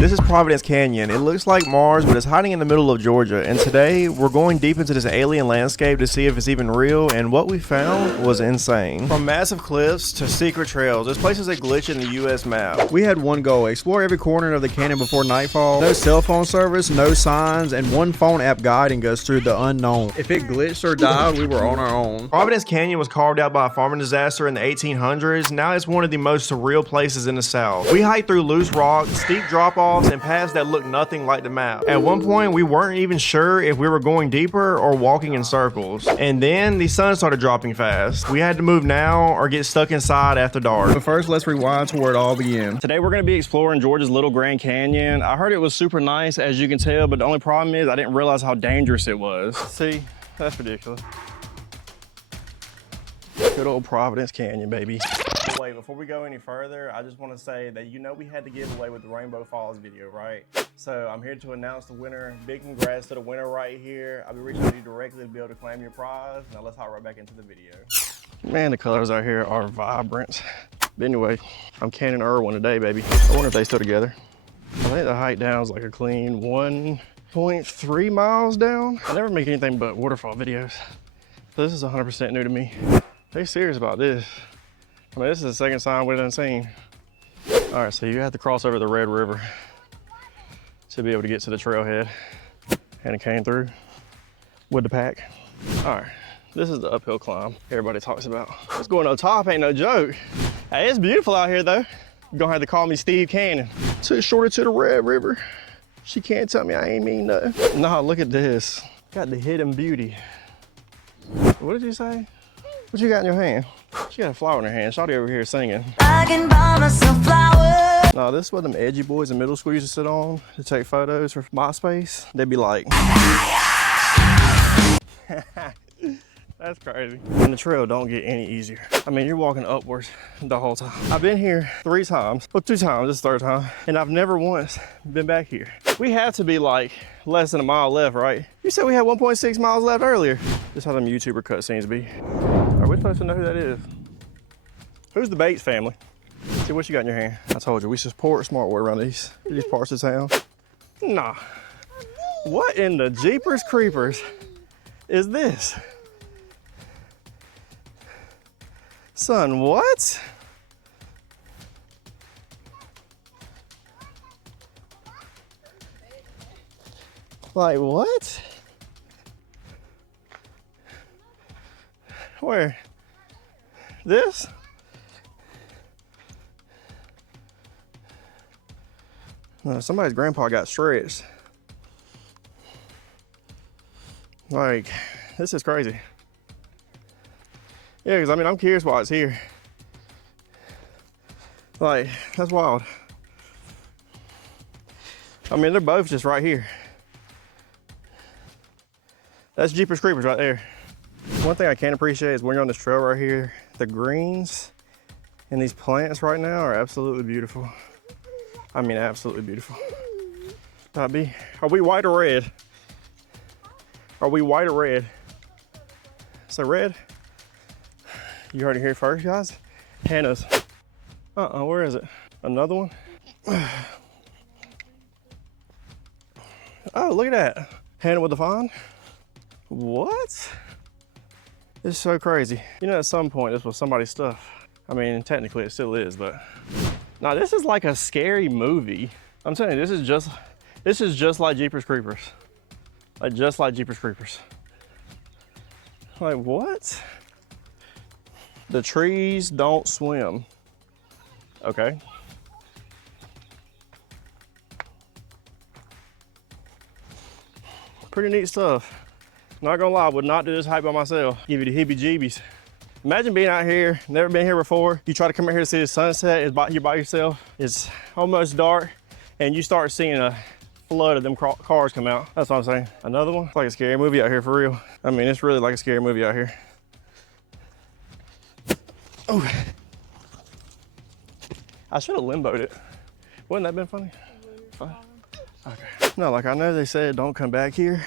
This is Providence Canyon. It looks like Mars, but it's hiding in the middle of Georgia. And today, we're going deep into this alien landscape to see if it's even real, and what we found was insane. From massive cliffs to secret trails, this place is a glitch in the US map. We had one goal: explore every corner of the canyon before nightfall. No cell phone service, no signs, and one phone app guiding us through the unknown. If it glitched or died, we were on our own. Providence Canyon was carved out by a farming disaster in the 1800s. Now it's one of the most surreal places in the South. We hiked through loose rocks, steep drop-offs, and paths that look nothing like the map. At one point, we weren't even sure if we were going deeper or walking in circles. And then the sun started dropping fast. We had to move now or get stuck inside after dark. But first, let's rewind to where it all began. Today, we're gonna be exploring Georgia's Little Grand Canyon. I heard it was super nice, as you can tell, but the only problem is I didn't realize how dangerous it was. See, that's ridiculous. Good old Providence Canyon, baby. Wait, before we go any further, I just want to say that we had the giveaway with the Rainbow Falls video, right? So I'm here to announce the winner. Big congrats to the winner right here. I'll be reaching out to you directly to be able to claim your prize. Now let's hop right back into the video. Man, the colors out here are vibrant. But anyway, I'm Canyon Irwin today, baby. I wonder if they still together. I think the hike down is like a clean 1.3 miles down. I never make anything but waterfall videos, so this is 100% new to me. They serious about this. I mean, this is the second sign we've done seen. All right, so you have to cross over the Red River to be able to get to the trailhead. And it came through with the pack. All right, this is the uphill climb everybody talks about. What's going on top ain't no joke. Hey, it's beautiful out here though. You're gonna have to call me Steve Cannon. Too shorter to the Red River. She can't tell me I ain't mean nothing. Nah, look at this. Got the hidden beauty. What did you say? What you got in your hand? She got a flower in her hand. Shawty over here singing. I can buy myself flowers. No, this is what them edgy boys in middle school used to sit on to take photos for MySpace. They'd be like, that's crazy. And the trail don't get any easier. I mean, you're walking upwards the whole time. I've been here 3 times, well, 2 times, this is the 3rd time, and I've never once been back here. We have to be like less than a mile left, right? You said we had 1.6 miles left earlier. This is how them YouTuber cutscenes be. Are we supposed to know who that is? Who's the Bates family? See what you got in your hand. I told you, we support smart boy around these parts of town. Nah. What in the Jeepers Creepers is this? Son, what? Like what? Where? This? No, somebody's grandpa got stretched. Like, this is crazy. Yeah, because I mean, I'm curious why it's here. Like, that's wild. I mean, they're both just right here. That's Jeepers Creepers right there. One thing I can appreciate is when you're on this trail right here, the greens and these plants right now are absolutely beautiful. I mean, absolutely beautiful. Are we white or red? Are we white or red? So red? You heard it here first, guys. Hannah's. Where is it? Another one? Oh, look at that. Hannah with the fawn. What? This is so crazy. You know, at some point, this was somebody's stuff. I mean, technically it still is, but. Now, this is like a scary movie. I'm telling you, this is just like Jeepers Creepers. Like, just like Jeepers Creepers. Like, what? The trees don't swim. Okay. Pretty neat stuff. Not gonna lie, I would not do this hike by myself. Give you the heebie-jeebies. Imagine being out here, never been here before. You try to come out here to see the sunset, you're by yourself. It's almost dark, and you start seeing a flood of them cars come out. That's what I'm saying. Another one? It's like a scary movie out here for real. I mean, it's really like a scary movie out here. Oh. I should have limboed it. Wouldn't that have been funny? Fine. Okay. No, like I know they said don't come back here,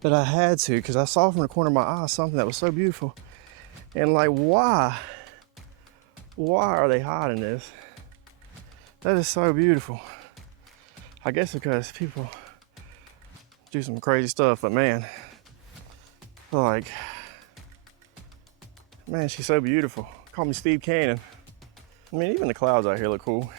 but I had to because I saw from the corner of my eye something that was so beautiful. And like, why? Why are they hiding this? That is so beautiful. I guess because people do some crazy stuff, but man, like, man, she's so beautiful. Call me Steve Cannon. I mean, even the clouds out here look cool.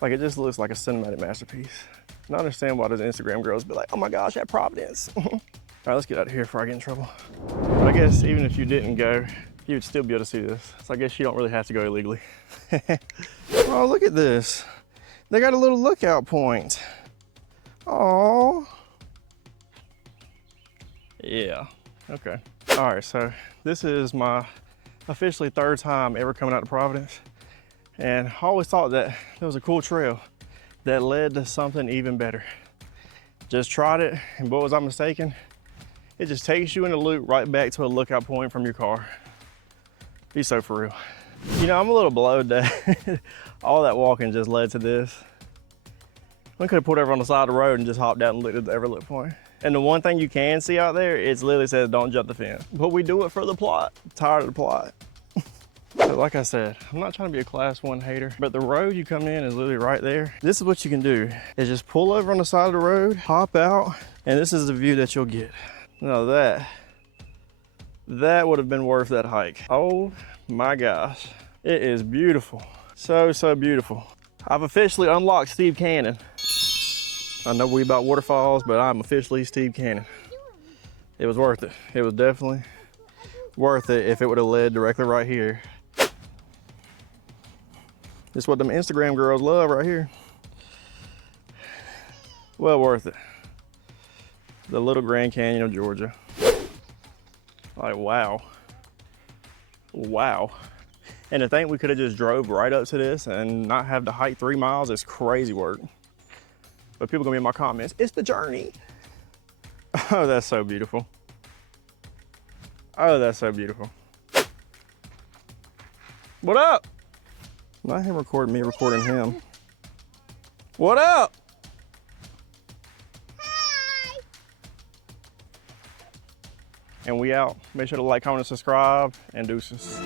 Like, it just looks like a cinematic masterpiece. And I understand why those Instagram girls be like, oh my gosh, at Providence. All right, let's get out of here before I get in trouble. But I guess even if you didn't go, you would still be able to see this. So I guess you don't really have to go illegally. Oh, look at this. They got a little lookout point. Oh. Yeah, okay. All right, so this is my officially 3rd time ever coming out to Providence. And I always thought that there was a cool trail that led to something even better. Just tried it, and boy was I mistaken. It just takes you in a loop right back to a lookout point from your car. Be so for real. You know, I'm a little blowed that all that walking just led to this. We could have put over on the side of the road and just hopped out and looked at the Overlook point. And the one thing you can see out there, it literally says don't jump the fence. But we do it for the plot. I'm tired of the plot. So like I said, I'm not trying to be a class 1 hater, but the road you come in is literally right there. This is what you can do, is just pull over on the side of the road, hop out, and this is the view that you'll get. Now that would have been worth that hike. Oh my gosh, it is beautiful. So, so beautiful. I've officially unlocked Steve Cannon. I know we about waterfalls, but I'm officially Steve Cannon. It was worth it. It was definitely worth it if it would have led directly right here. This is what them Instagram girls love right here. Well worth it. The little Grand Canyon of Georgia. Like, wow. Wow. And to think we could have just drove right up to this and not have to hike 3 miles is crazy work. But people gonna be in my comments, it's the journey. Oh, that's so beautiful. Oh, that's so beautiful. What up? Not him recording me, recording him. What up? Hi. And we out. Make sure to like, comment, and subscribe, and deuces.